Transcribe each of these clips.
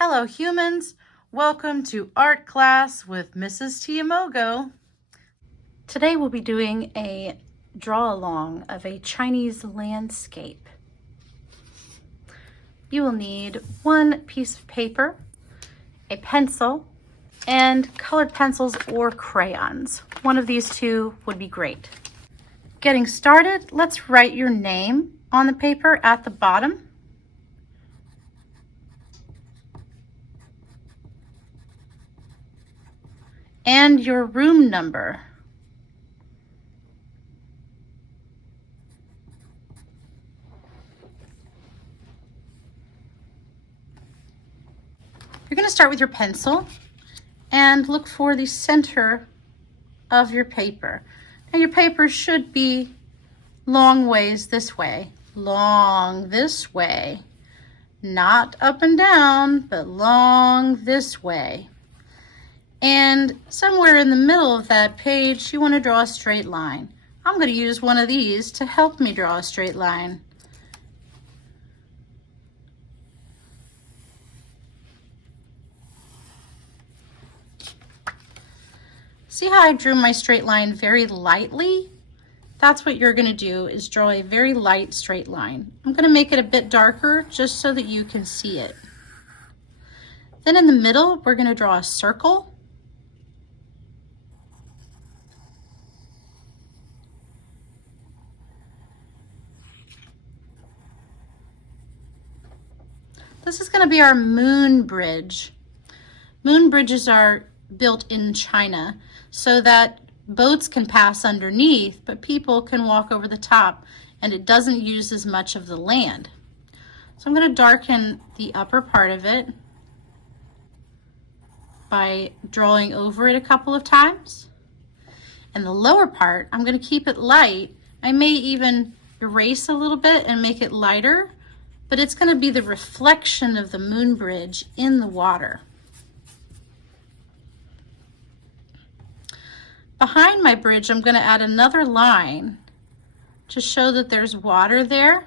Hello humans, welcome to art class with Mrs. Tiamogo. Today we'll be doing a draw along of a Chinese landscape. You will need one piece of paper, a pencil, and colored pencils or crayons. One of these two would be great. Getting started, let's write your name on the paper at the bottom. And your room number. You're going to start with your pencil and look for the center of your paper. And your paper should be long ways this way, long this way, not up and down, but long this way. And somewhere in the middle of that page, you want to draw a straight line. I'm going to use one of these to help me draw a straight line. See how I drew my straight line very lightly? That's what you're going to do, is draw a very light straight line. I'm going to make it a bit darker just so that you can see it. Then in the middle, we're going to draw a circle. This is going to be our moon bridge. Moon bridges are built in China so that boats can pass underneath, but people can walk over the top and it doesn't use as much of the land. So I'm going to darken the upper part of it by drawing over it a couple of times. And the lower part, I'm going to keep it light. I may even erase a little bit and make it lighter, but it's going to be the reflection of the moon bridge in the water. Behind my bridge, I'm going to add another line to show that there's water there.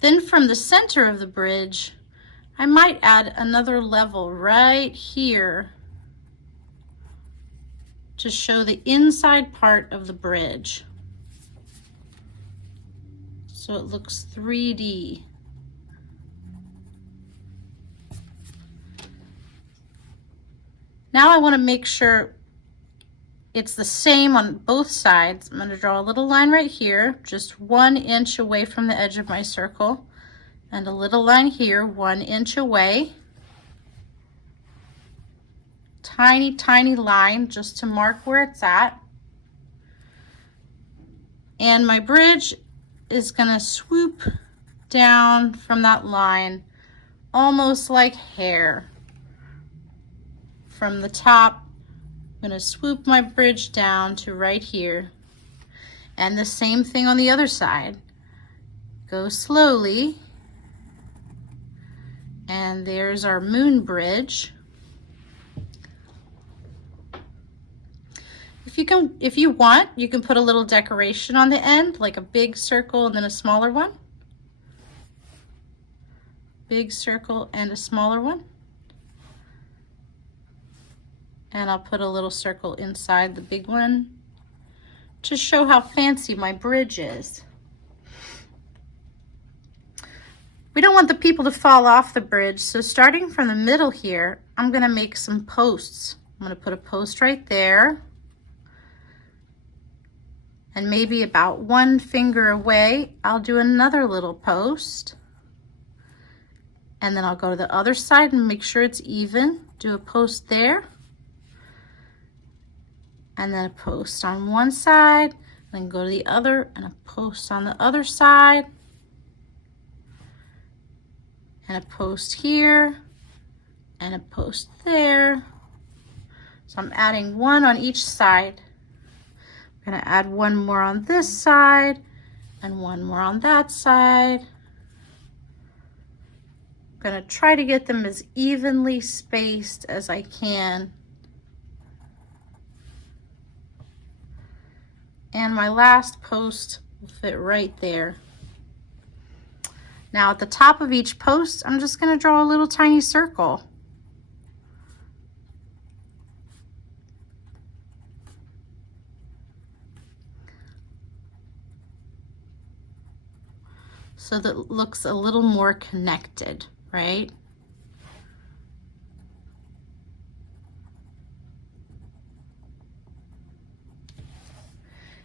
Then from the center of the bridge, I might add another level right here to show the inside part of the bridge. So it looks 3D. Now I want to make sure it's the same on both sides. I'm going to draw a little line right here, just 1 inch away from the edge of my circle, and a little line here, 1 inch away. Tiny, tiny line just to mark where it's at. And my bridge is going to swoop down from that line, almost like hair. From the top, I'm going to swoop my bridge down to right here. And the same thing on the other side. Go slowly. And there's our moon bridge. If you want, you can put a little decoration on the end, like a big circle and then a smaller one. Big circle and a smaller one. And I'll put a little circle inside the big one to show how fancy my bridge is. We don't want the people to fall off the bridge, so starting from the middle here, I'm going to make some posts. I'm going to put a post right there. And maybe about 1 finger away, I'll do another little post. And then I'll go to the other side and make sure it's even. Do a post there. And then a post on one side, then go to the other and a post on the other side. And a post here and a post there. So I'm adding 1 on each side. I'm going to add 1 more on this side and 1 more on that side. I'm going to try to get them as evenly spaced as I can. And my last post will fit right there. Now at the top of each post, I'm just going to draw a little tiny circle. So that it looks a little more connected, right?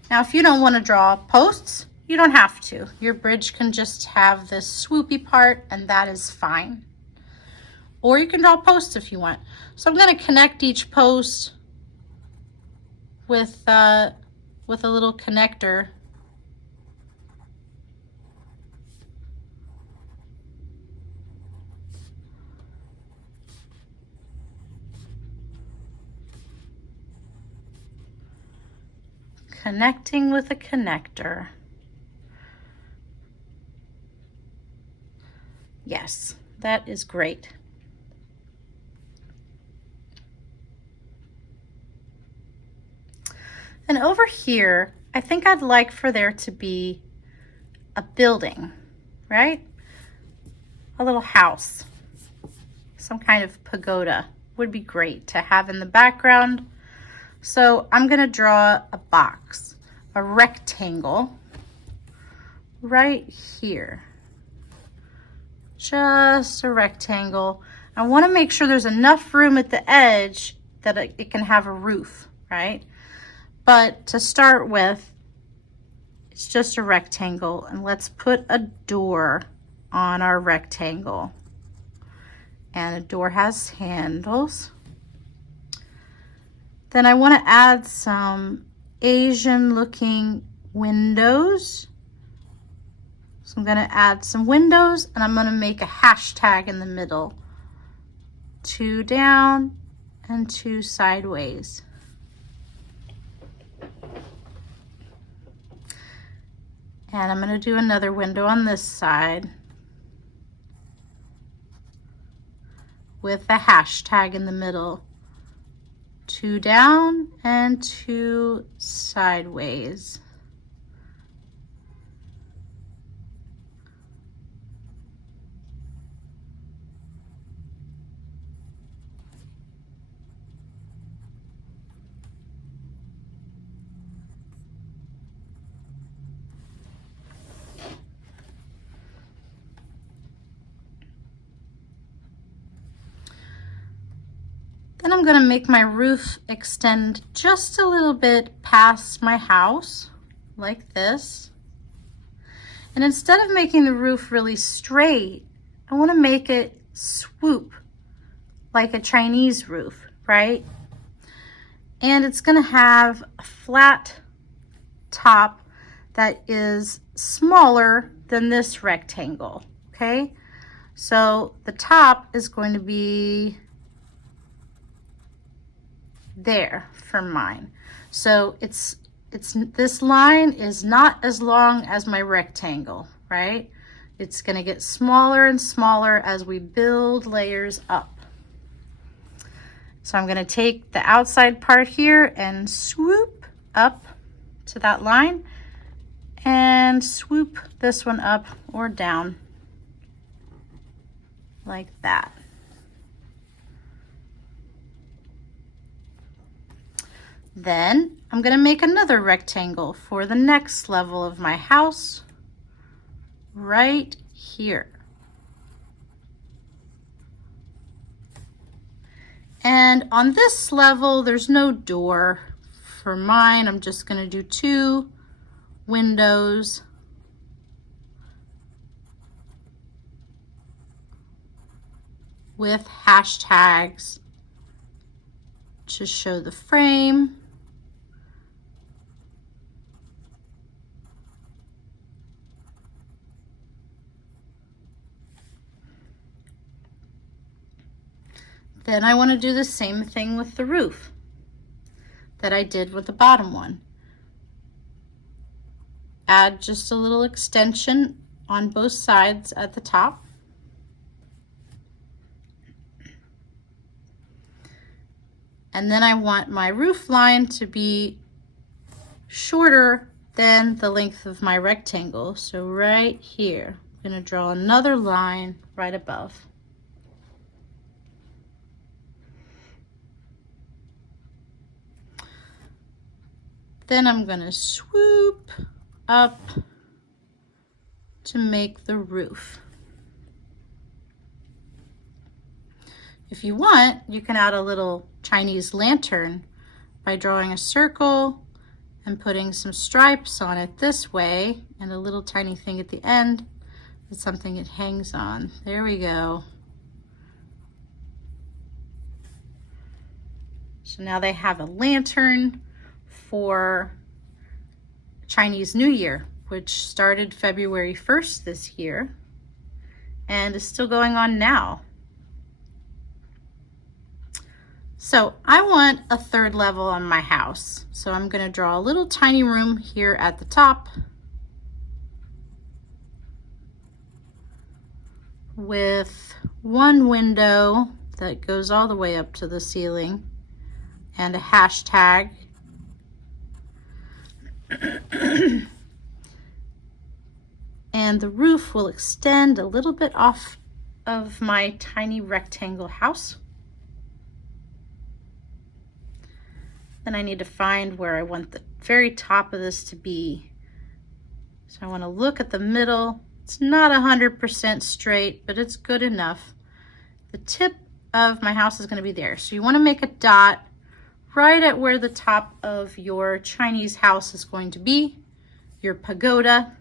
Now, if you don't want to draw posts, you don't have to. Your bridge can just have this swoopy part, and that is fine. Or you can draw posts if you want. So I'm going to connect each post with a little connector. Connecting with a connector. Yes, that is great. And over here, I think I'd like for there to be a building, right? A little house, some kind of pagoda would be great to have in the background. So I'm going to draw a box, a rectangle right here. Just a rectangle. I want to make sure there's enough room at the edge that it can have a roof, right? But to start with, it's just a rectangle, and let's put a door on our rectangle. And a door has handles. Then I want to add some Asian looking windows. So I'm going to add some windows, and I'm going to make a hashtag in the middle. 2 down and 2 sideways. And I'm going to do another window on this side with a hashtag in the middle. 2 down and 2 sideways. Then I'm going to make my roof extend just a little bit past my house, like this. And instead of making the roof really straight, I want to make it swoop like a Chinese roof, right? And it's going to have a flat top that is smaller than this rectangle, okay? So the top is going to be there for mine. So it's this line is not as long as my rectangle, right? It's going to get smaller and smaller as we build layers up. So I'm going to take the outside part here and swoop up to that line and swoop this one up or down like that. Then I'm going to make another rectangle for the next level of my house right here. And on this level, there's no door. For mine, I'm just going to do 2 windows. With hashtags to show the frame. Then I want to do the same thing with the roof that I did with the bottom one. Add just a little extension on both sides at the top. And then I want my roof line to be shorter than the length of my rectangle. So right here, I'm going to draw another line right above. Then I'm going to swoop up to make the roof. If you want, you can add a little Chinese lantern by drawing a circle and putting some stripes on it this way and a little tiny thing at the end. It's something it hangs on. There we go. So now they have a lantern for Chinese New Year, which started February 1st this year and is still going on now. So I want a third level on my house. So I'm going to draw a little tiny room here at the top with one window that goes all the way up to the ceiling and a hashtag. And the roof will extend a little bit off of my tiny rectangle house. Then I need to find where I want the very top of this to be. So I want to look at the middle. It's not 100% straight, but it's good enough. The tip of my house is going to be there. So you want to make a dot right at where the top of your Chinese house is going to be, your pagoda.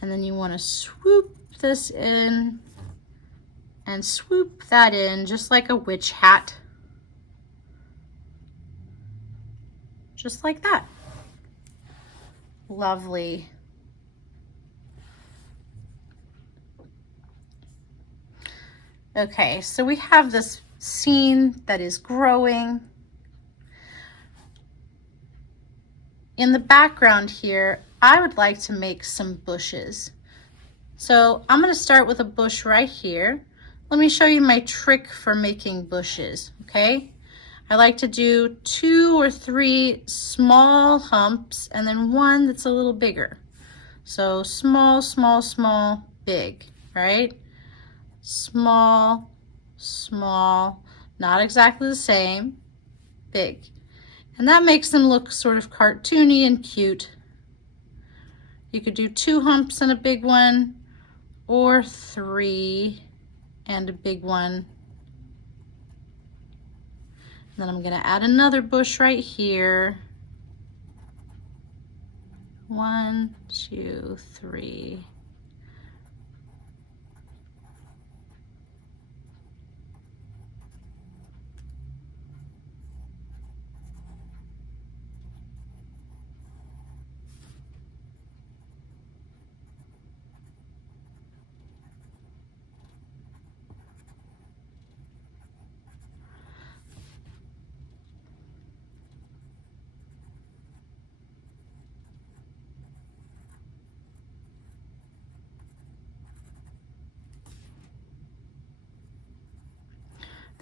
And then you want to swoop this in and swoop that in just like a witch hat. Just like that. Lovely. Okay, so we have this scene that is growing. In the background here, I would like to make some bushes. So I'm going to start with a bush right here. Let me show you my trick for making bushes, okay? I like to do 2 or 3 small humps and then one that's a little bigger. So small, small, small, big, right? Small, small, not exactly the same, big. And that makes them look sort of cartoony and cute. You could do 2 humps and a big one, or 3 and a big one. Then I'm going to add another bush right here. 1, 2, 3.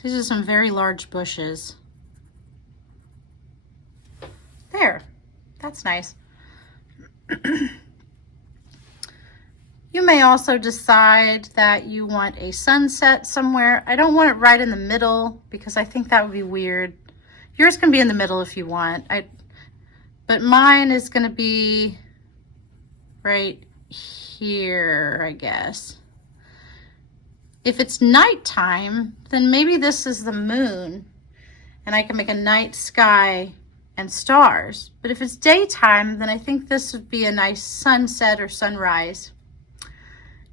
These are some very large bushes. There, that's nice. You may also decide that you want a sunset somewhere. I don't want it right in the middle because I think that would be weird. Yours can be in the middle if you want. But mine is going to be right here, I guess. If it's nighttime, then maybe this is the moon and I can make a night sky and stars. But if it's daytime, then I think this would be a nice sunset or sunrise.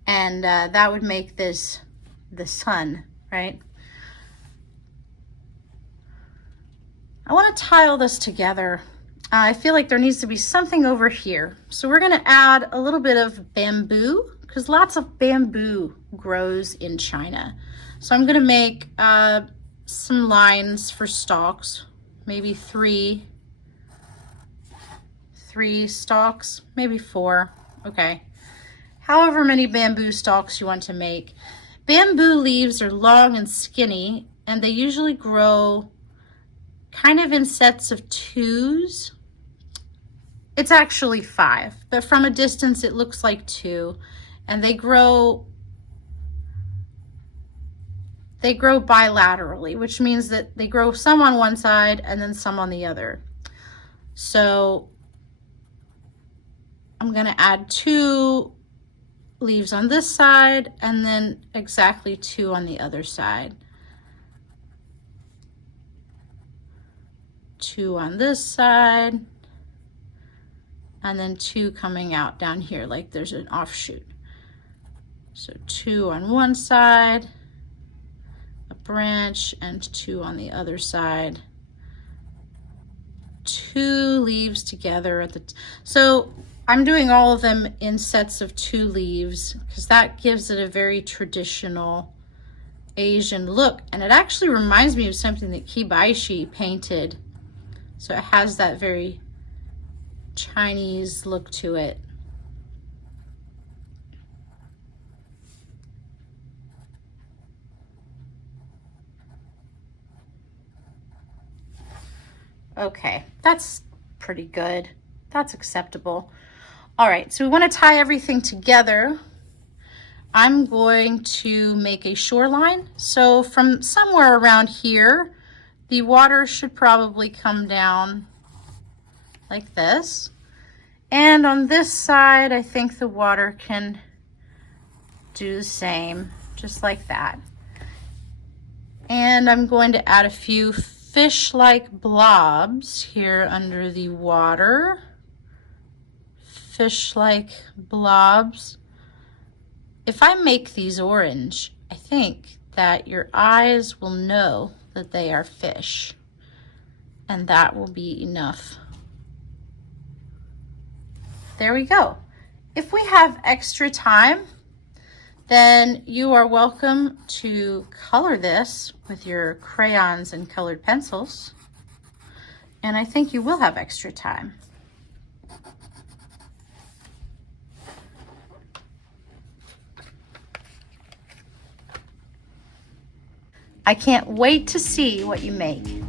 And that would make this the sun, right? I want to tile this together. I feel like there needs to be something over here. So we're going to add a little bit of bamboo because lots of bamboo grows in China. So I'm going to make some lines for stalks, maybe 3 stalks, maybe 4. Okay. However many bamboo stalks you want to make. Bamboo leaves are long and skinny, and they usually grow kind of in sets of 2s. It's actually 5, but from a distance it looks like 2, and they grow bilaterally, which means that they grow some on one side and then some on the other. So I'm going to add 2 leaves on this side and then exactly 2 on the other side. 2 on this side, and then 2 coming out down here like there's an offshoot. So 2 on one side, a branch, and 2 on the other side. 2 leaves together at the so I'm doing all of them in sets of 2 leaves because that gives it a very traditional Asian look, and it actually reminds me of something that Kibaishi painted. So it has that very Chinese look to it. Okay, that's pretty good. That's acceptable. All right, so we want to tie everything together. I'm going to make a shoreline. So from somewhere around here, the water should probably come down like this. And on this side, I think the water can do the same, just like that. And I'm going to add a few fish-like blobs here under the water. Fish-like blobs. If I make these orange, I think that your eyes will know that they are fish, and that will be enough. There we go. If we have extra time, then you are welcome to color this with your crayons and colored pencils, and I think you will have extra time. I can't wait to see what you make.